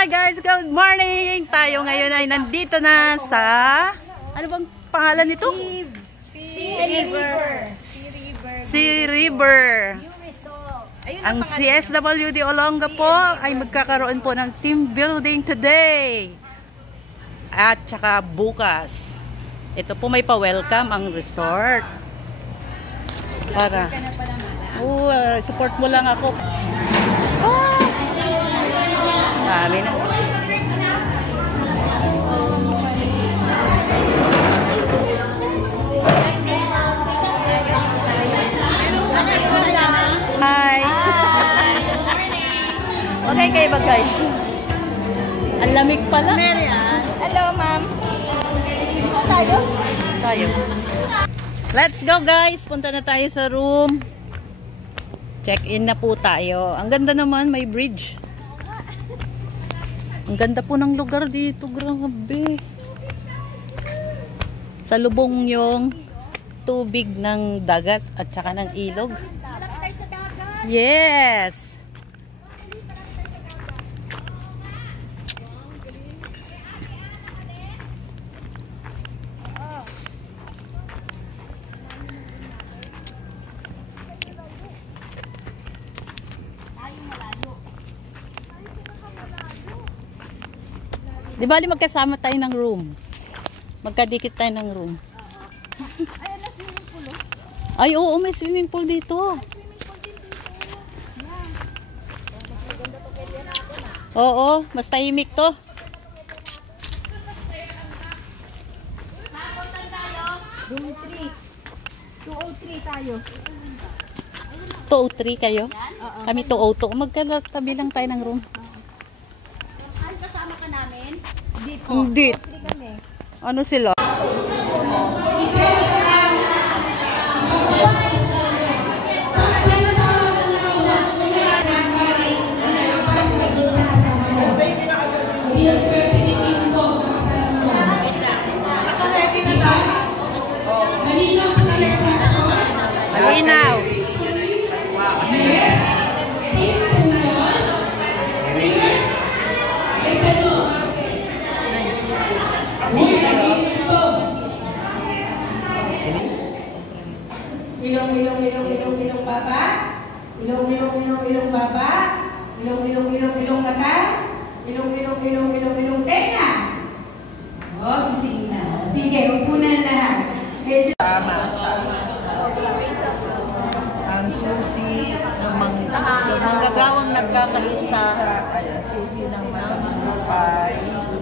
Hi guys, good morning! Tayo ngayon ay nandito na sa... Ano bang pangalan nito? Sea River. Ang CSWD Olonga po ay magkakaroon po ng team building today. At saka bukas. Ito po may pa-welcome ang resort. Para. Support mo lang ako. Dami na. Hi. Okay kayo ba guys? Ang lamig pala. Hello ma'am. Dito tayo? Tayo. Let's go guys. Punta na tayo sa room. Check-in na po tayo. Ang ganda naman, may bridge. Ang ganda po ng lugar dito. Grabe. Sa lubong yung tubig ng dagat at saka ng ilog. Malapit tayo sa dagat. Yes! Di ba magkasama tayo ng room? Magkadikit tayo ng room. Ayan na swimming pool. Ay, oo, may swimming pool dito. Oo, mas tahimik to. Room 3. 203 tayo. 203 kayo? Kami 202. Magkatabi lang tayo ng room. Saan kasama ka namin? Hindi po. Hindi. 203 kami. Ano sila? Malinaw. Ilong baba, ilong baba, ilong mata, ilong tenga. Oh, gising na. Sige, upunan lahat. Tama sa ang susi ng manggagawang nagkakaisa. Susi ng matagumpay.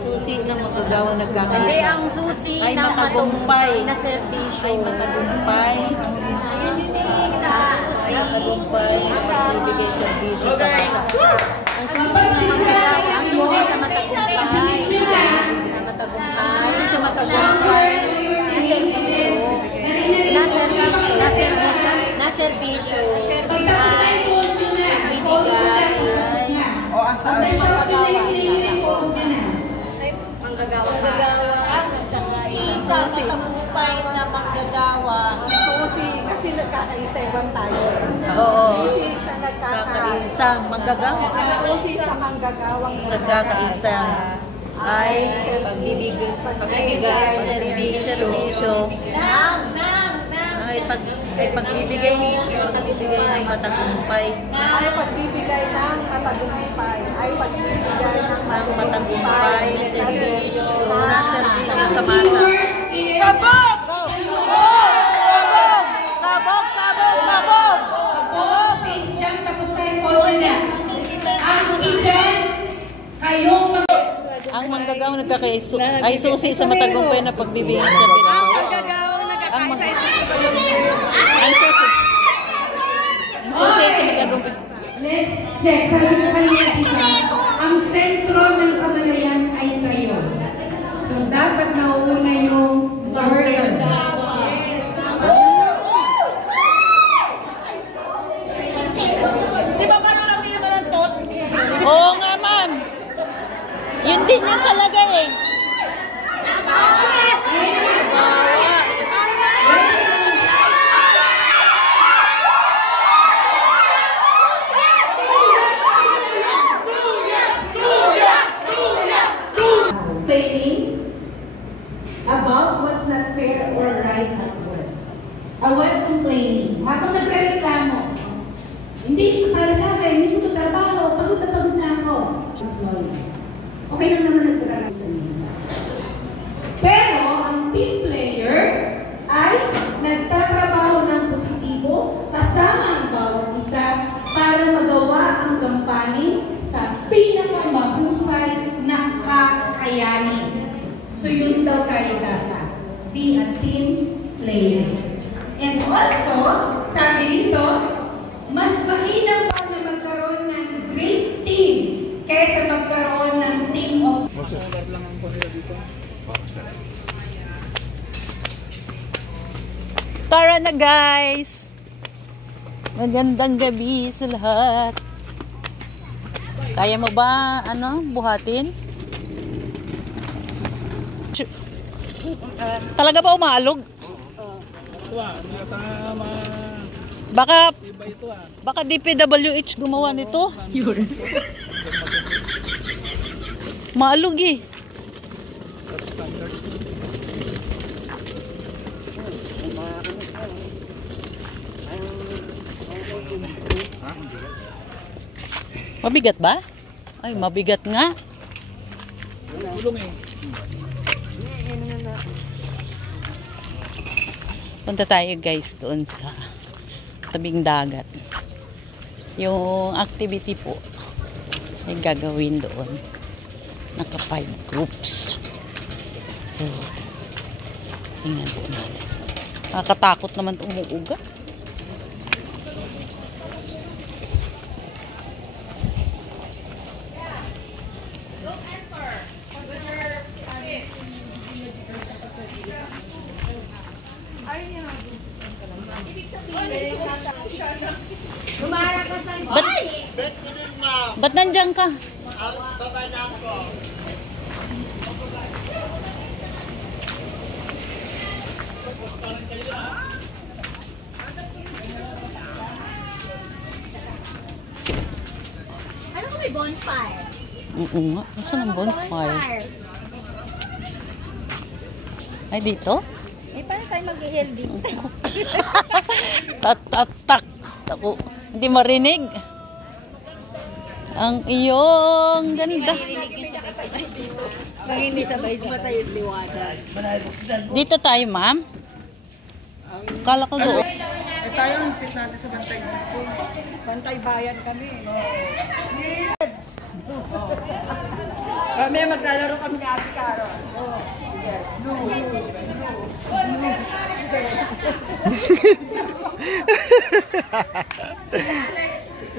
Susi ng manggagawang nagkakaisa. Hindi ang susi ay ng matagumpay na serbisyo. Ay matagumpay. Matagumpay. Magbibigay serbisyo sa masa. Ang susi sa matagumpay. Sa matagumpay. Sa matagumpay. Na serbisyo. Ay nagbibigay. O asan? Manggagawa. Sa matagumpay na manggagawa. Susi, kasi nagkakaisa-iwan tayo. Oo. Susi sa Nagkakaisa. Manggagawa. Susi sa manggagawang Nagkakaisa. Ay pagbibigay serbisyo. Ay pagbibigay ng matagumpay. ay pagbibigay ng matagumpay. Ay pagbibigay ng Matagumpay serbisyo na serbisyo sa masa. Kabog! Kabog! Kabog! Christian, tapos tayo po na. Ang kitchen, kayong Ang manggagawang nagkakaisa ay susi sa matagumpay na pagbibigay ng serbisyo. Ang susi. Ang susi sa matagumpay. let's check. Sabi ko kanina, diba? Ang sentro ng kamalayan ay kayo. So, dapat nauuna yung burden. Di ba paano namin naman ang tot? Oo nga, ma'am. Yun din yan talaga eh. complaining about what's not fair or right at work. Avoid complaining. Habang nagre-reklamo, hindi para sa akin, hindi ko ito trabaho, pagod na ako. Okay lang naman nagre-reklamo sa minsan. Pero ang team player ay nagtatrabaho ng positibo kasama ang bawat isa para magawa ang gampanin sa pinakamahusay na kakayanin. So yun daw tayo dapat. Be a team player. And also, sabi dito, mas mainam pa na magkaroon ng great team kaysa magkaroon ng team of... Tara na guys! Magandang gabi sa lahat. Kaya mo ba, buhatin? Talaga ba umaalog? Baka DPWH gumawa nito. Maalog eh. Mabigat ba? Ay, mabigat nga. Punta tayo guys doon sa tabing dagat. Yung activity po ay gagawin doon. Naka 5 groups. So, tingnan po natin. Nakakatakot naman umuuga. Ba't nandiyan ka? Baba na ako. Ano kung may bonfire? Oo nga. Nasaan ang bonfire? Ay, dito? Eh, paano tayo mag-healthy? Tak. Ako, hindi marinig. Ang iyong ganda. Pag hindi sabay-sabay yung liwanag. Dito tayo, ma'am. Kala ko doon. Tayo ang pit natin sa bantay dito. Bantay bayan kami. Kami maglalaro kami ni Ate Caro.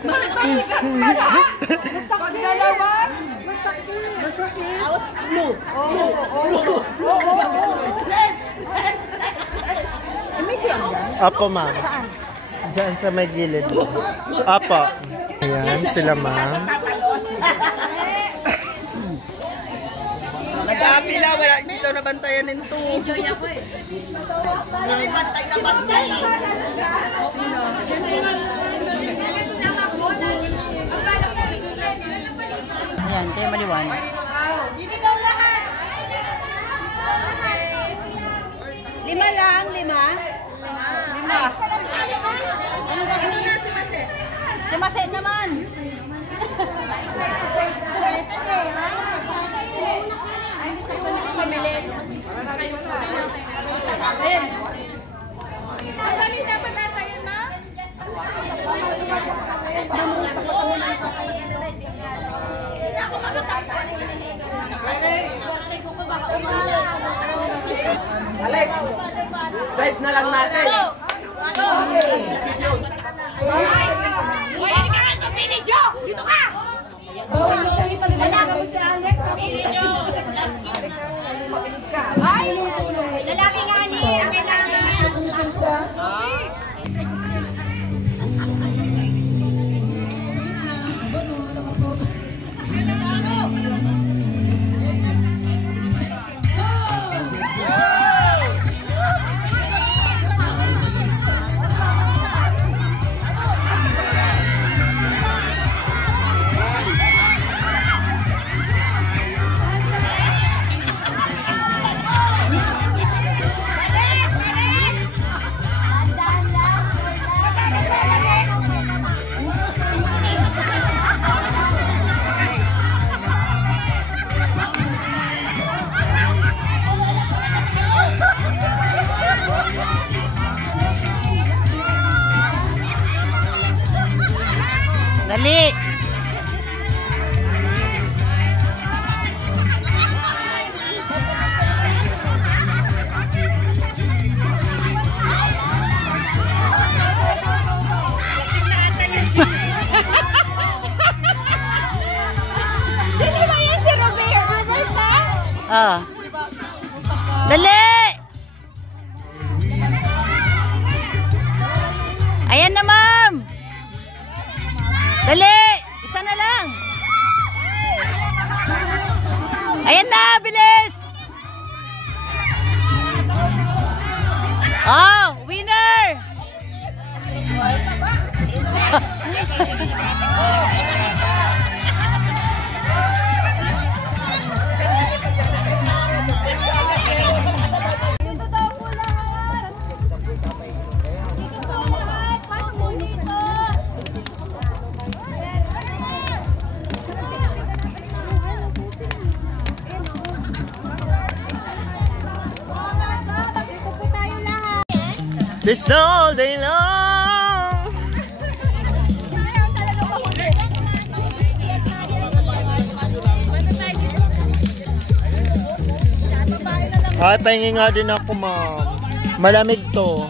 Mabigat pala! Masakit! Dalawa! Masakit! Masakit! Awas! Blue! Oo! May siyang yan? Apo, ma'am. Saan? Diyan sa may gilid. Apo. Ayan, sila, ma'am. Nag-aapila, wala dito na bantayan nito. Enjoy ako eh. Bantay na bantay. Ayan, tayo maliwanag. Ikaw lahat! 5 lang, 5. 5. Ano gagawin na si Mase? Si Mase naman. Pamilis. Ang galing dapat natayin, ma? Ako makatapon. Alex, live na lang natin. Uy, hindi ka nga ito, Pili Joe! Dito ka! Ay! Lalaki nga ni, ang kailangan. Ah. Dali! Ayan na, ma'am! Dali! Isa na lang! Ayan na! Bilis! Oh! Winner! This all day long. Ay, pahingi nga din ako, ma'am. Malamig to.